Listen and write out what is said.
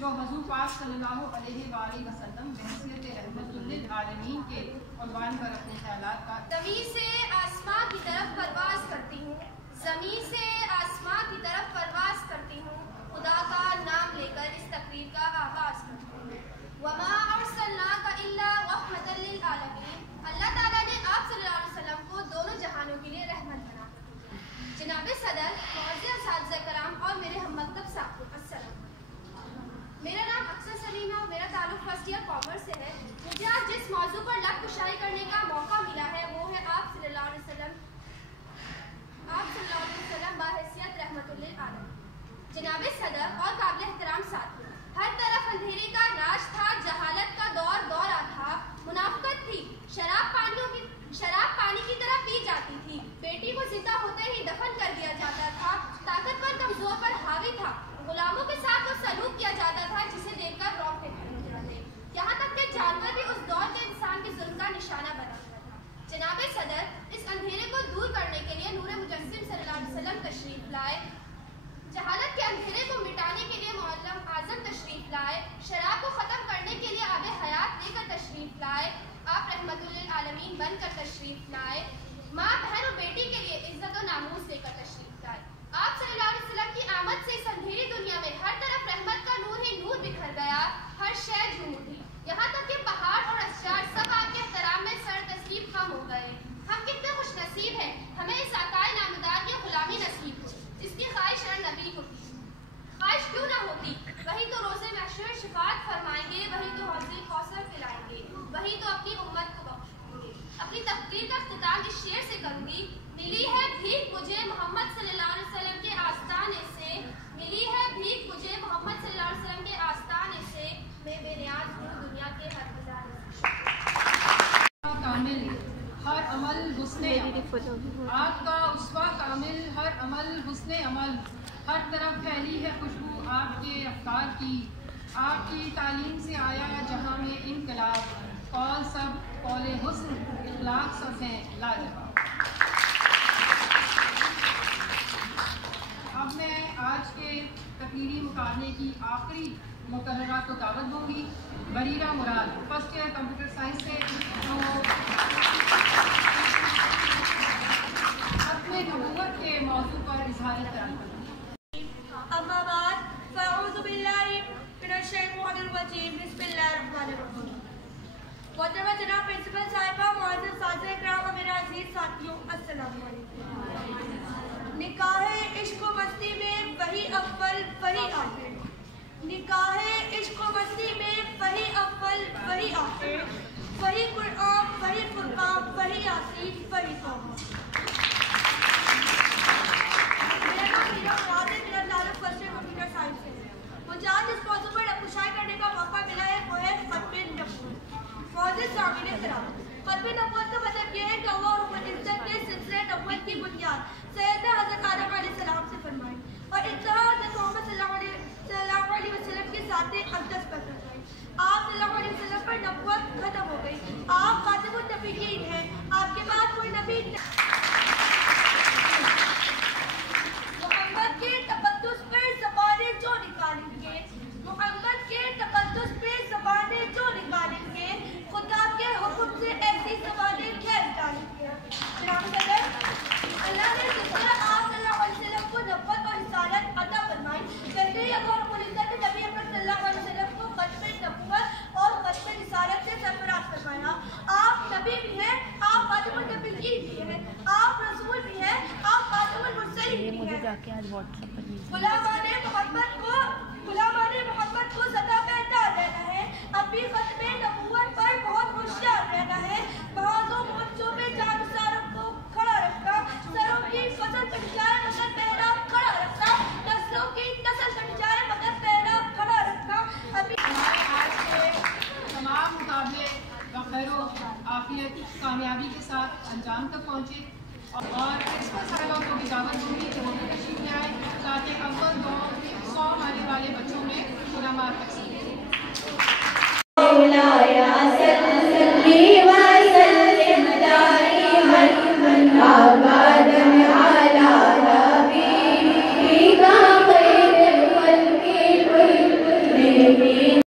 जो हुज़ूर पाक सल्लल्लाहु अलैहि वसल्लम बहसियत रहमतुल लिल आलमीन के उन्वान पर अपने ख्यालात का ज़मीन से आसमां की तरफ परवाज़ करती हूँ, ज़मीन से आसमां की तरफ परवाज़ करती हूँ, खुदा का नाम लेकर इस तकरीर का आगाज़ करती हूँ। वमा अर्सलनाका इल्ला रहमतल लिल आलमीन, अल्लाह ताला ने आप सल्लल्लाहु अलैहि वसल्लम को दोनों जहानों के लिए रहमत बना। जनाब सदर, मुअज़्ज़िज़ असातिज़ा कराम और मेरे हममकतब साथियों, अस्सलाम। मेरा नाम अक्सर सलीम है और मेरा ताल्लुक फर्स्ट ईयर कॉमर्स से है। मुझे आज जिस मौजू पर लब कुशाई करने का मौका मिला है वो है आप सल्लल्लाहु अलैहि वसल्लम बाहैसियत रहमतुल लिल आलमीन। जनाब सदर और काबिल एहतराम साथियों, हर तरफ अंधेरे का राज था, जहालत का दौर दौरा था, मुनाफिकत थी, शराब पानी की तरह पी जाती थी, बेटी को जिंदा होते ही दफन कर दिया जाता था, ताकतवर कमजोर पर हावी था, गुलामों के साथ वो सलूक किया जाता था जिसे देखकर रोंगटे खड़े हो जाते, यहाँ तक कि जानवर भी उस दौर के इंसान के जुल्म का निशाना बना हुआ था। जनाब सदर, इस अंधेरे को दूर करने के लिए नूर मुजस्सिम सल्लल्लाहु अलैहि वसल्लम तशरीफ लाए, जहालत के अंधेरे को मिटाने के लिए मुअल्लिम आज़म तशरीफ लाए, शराब को खत्म करने के लिए आबे हयात लेकर तशरीफ लाए, आप रहमतुल लिल आलमीन बनकर तशरीफ लाए, माँ बहन और बेटी के लिए इज्जत और नामूस लेकर तशरीफ लाए। आप सल्लल्लाहु अलैहि वसल्लम की आमद से इस अंधेरी दुनिया में हर तरफ रहमत का नूर ही नूर बिखर गया, हर शय झूम उठी, यहाँ तक कि पहाड़ और अशजार सब आपके एहतराम में सर तस्लीम खम हो गए। हम कितने खुशनसीब हैं, हमें इस आकाए नामदार की गुलामी नसीब हो, इसकी ख्वाहिश हर नबी को थी। ख्वाहिश क्यों ना होती, वही तो रोज़े महशर शिफात फरमाएंगे, वही तो हौज़े कौसर पिलाएंगे, वही तो अपनी उम्मत को बख्शेंगे। अपनी तकरीर का इख्तिताम इस शेर से करूंगी, मिली है भीख मुझे मोहम्मद सल्लल्लाहु अलैहि वसल्लम के आस्ताने से, मिली है भीख मुझे मोहम्मद सल्लल्लाहु अलैहि वसल्लम के आस्ताने से, मैं बेनियाज हूँ दुनिया के हर खजाने से। कामिल हर अमल हुस्ने आपका उस्वा कामिल हर अमल हुस्ने अमल, हर तरफ फैली है खुशबू आपके अफ्कार की, आपकी तालीम से आया जहाँ में इनकलाब, कौल सब कौले हुस्न इखलाक सब हैं लाजवाब। अब मैं आज के तकरीरी मुकाबले की आखिरी मुकर्ररा को दावत दूंगी। बरीरा मुराद फर्स्ट ईयर कंप्यूटर साइंस से, जो अपने नबूवत के मौजू पर इज़हार ख्याल करेंगे। जनाब प्रिंसिपल साहिबा, मुअज़्ज़िज़ साथिया किराम और मेरे अज़ीज़ साथियों, अस्सलाम वालेकुम। निकाहे इश्क व मस्ती में वही अव्वल वही आखिर, निकाहे इश्क व मस्ती में वही अव्वल वही आखिर, वही कुरान वही फुरकान वही यासीन वही तौबा। मेरा नाम मीरा मुराद है, मेरा ताल्लुक फर्स्ट ईयर कंप्यूटर साइंस से है। मुझे आज इस मौजू पर नकुशाई करने का मौका मिला है, वो है खत्मे नबूवत। मुअज़्ज़िज़ सामीन किराम, खत्मे नबूवत का मतलब यह है कि अल्लाह रब्बुल इज़्ज़त ने सिलसिले नबूवत की बुनियाद सैयदना हज़रत आदम अलैहिस्सलाम से फरमाई और इंतहा हज़रत मोहम्मद सल्लल्लाहु अलैहि वसल्लम के साथ अक़दस पर फरमाई। आप सल्लल्लाहु अलैहि वसल्लम पर नबूवत खत्म हो गई, आप खातिमुन नबिय्यीन हैं, आपके बाद कोई नबी मोहम्मद के तक़द्दुस पे ज़बानें जो निकालेंगे, मोहम्मद के तक़द्दुस पे ज़बानें जो निकालेंगे, खुदा के हुक्म से ऐसी ज़बानें खैर डालेंगे। जनाब सदर, अल्लाह ने जिस तरह आप सल्लल्लाहु अलैहि वसल्लम को नबूवत और रिसालत अता फरमाई, वैसे ही अल्लाह रब्बुल इज़्ज़त ने नबी अकरम सल्लल्लाहु अलैहि वसल्लम को खत्मे नबूवत और खत्मे रिसालत से सरफराज फरमाया। आप नबी भी हैं, आप खातिमुन नबिय्यीन भी हैं, आप रसूल भी हैं, आप खातिमुल मुरसलीन भी हैं। गुलामाने मोहम्मद को सदा बेहतर रहना है, अपनी खत्मे नबूवत पर बहुत होशियार रहना है, बहादुर मोर्चों में जानसारों को खड़ा रखना, सरों की फसल कट जाए मगर पहरा खड़ा रखना, नस्लों की नस्ल कट जाए मगर पहरा खड़ा रखना। अभी आज के तमाम मुकाबले खैरो आफियत कामयाबी के साथ अंजाम तक पहुँचे और प्रिंसिपल साहिबा को भी दावत दूंगी कि वो भी तशरीफ ले आए ताकि अव्वल 100 आने वाले बच्चों में खुलामार तकसीम मेरे